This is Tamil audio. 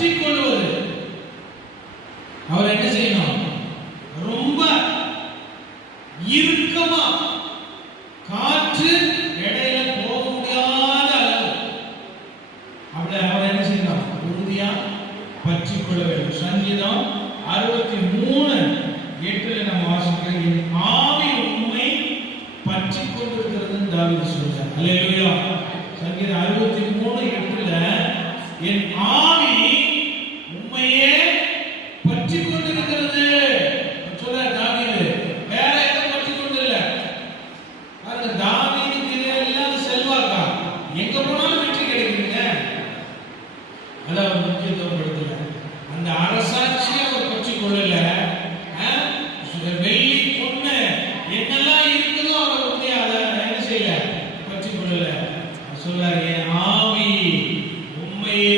பற்றி கொள்வது. அவர் என்ன செய்யணும்? ரொம்ப இறுக்கமா, காற்று இடையில போக முடியாத அளவு அப்படி அவர் என்ன செய்யணும்? உறுதியா பற்றி கொள்ள வேண்டும். சங்கீதம் 63:8 நம்ம வாசிக்கிறோம், என் ஆவி உம்மை பற்றி கொண்டிருக்கிறதுன்னு தாவீது சொல்றார். அல்லேலூயா. சங்கீதம் 63:8 என் ஆவி உம்மையே பற்றி கொண்டிருக்கிறது சொல்ற தாவீது. வேற எதுவும் பற்றி கொண்டு இல்ல. பாருங்க, தாவீதுக்கு எல்லாம் செல்வாக்கா, எங்க போனாலும் வெற்றி கிடைக்குதுங்க. அத அவர் முக்கியத்துவம் படுத்தல. அந்த அரசாட்சியை அவர் பற்றி கொள்ளல. வெள்ளி பொண்ணு என்னெல்லாம் இருக்குதோ அவர் வந்து அதை என்ன செய்யல, பற்றி கொள்ளல. சொல்றாரு, என் ஆவி உம்மையே